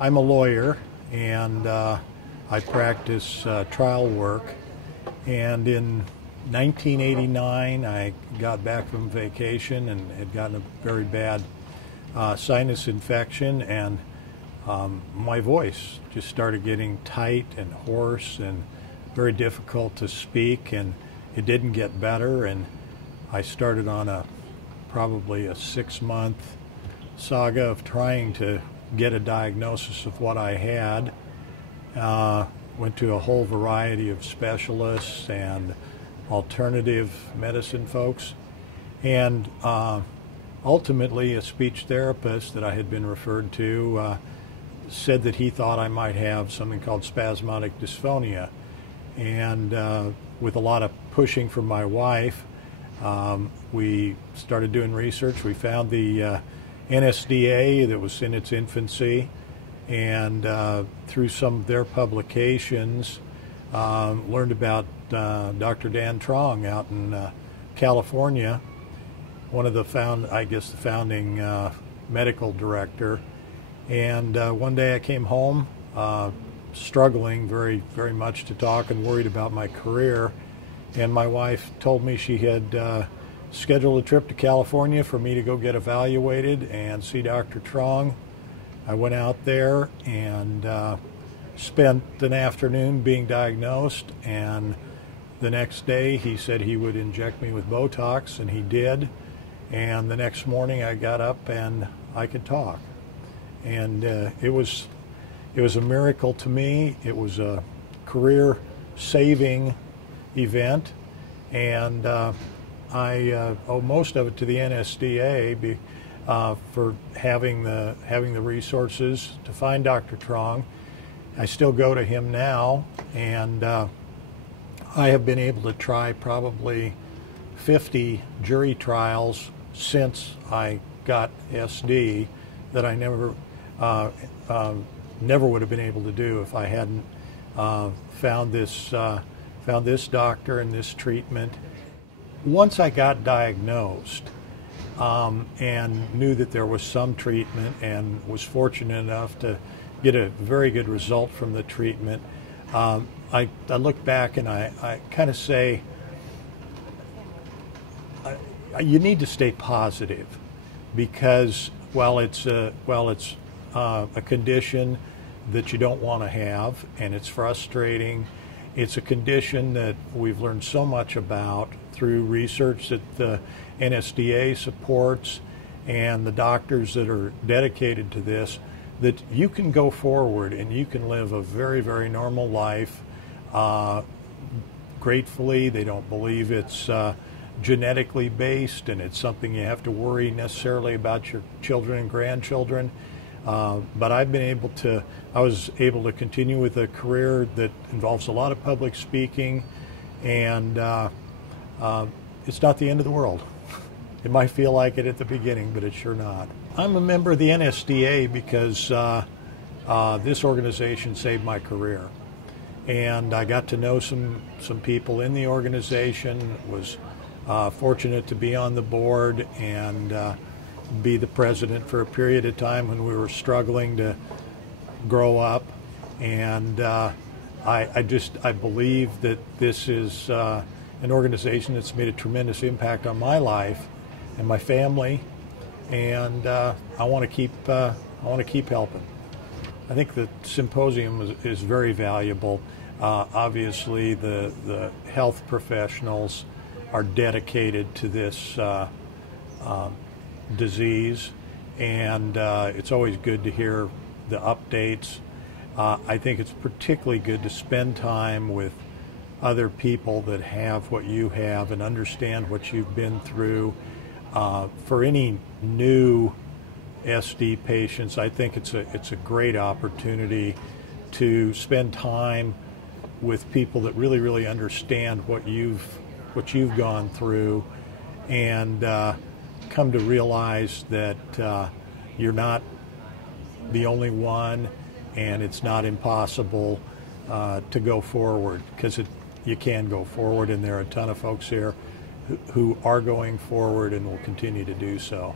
I'm a lawyer, and I practice trial work. And in 1989, I got back from vacation and had gotten a very bad sinus infection, and my voice just started getting tight and hoarse and very difficult to speak, and it didn't get better. And I started on probably a 6-month saga of trying to get a diagnosis of what I had. Went to a whole variety of specialists and alternative medicine folks, and ultimately a speech therapist that I had been referred to said that he thought I might have something called spasmodic dysphonia. And with a lot of pushing from my wife, we started doing research. We found the NSDA that was in its infancy, and through some of their publications learned about Dr. Dan Trong out in California, one of the founding medical director. And one day I came home struggling very much to talk and worried about my career, and my wife told me she had scheduled a trip to California for me to go get evaluated and see Dr. Trong. I went out there and spent an afternoon being diagnosed, and the next day he said he would inject me with Botox, and he did. And the next morning I got up and I could talk. And it was a miracle to me. It was a career-saving event, and I owe most of it to the NSDA for having the resources to find Dr. Trong. I still go to him now, and I have been able to try probably 50 jury trials since I got SD that I never would have been able to do if I hadn't found this doctor and this treatment. Once I got diagnosed and knew that there was some treatment, and was fortunate enough to get a very good result from the treatment, I look back and I kind of say, you need to stay positive, because while it's a condition that you don't want to have, and it's frustrating, it's a condition that we've learned so much about through research that the NSDA supports and the doctors that are dedicated to this, that you can go forward and you can live a very normal life. Gratefully, they don't believe it's genetically based, and it's something you have to worry necessarily about your children and grandchildren. But I was able to continue with a career that involves a lot of public speaking, and it's not the end of the world. It might feel like it at the beginning, but it's sure not. I'm a member of the NSDA because this organization saved my career, and I got to know some people in the organization. Was fortunate to be on the board and be the president for a period of time when we were struggling to grow up. And I believe that this is an organization that's made a tremendous impact on my life and my family, and I want to keep helping. I think the symposium is very valuable. Obviously, the health professionals are dedicated to this disease, and it's always good to hear the updates. I think it's particularly good to spend time with other people that have what you have and understand what you've been through. For any new SD patients, I think it's a great opportunity to spend time with people that really understand what you've gone through, and come to realize that you're not the only one, and it's not impossible to go forward, because you can go forward, and there are a ton of folks here who are going forward and will continue to do so.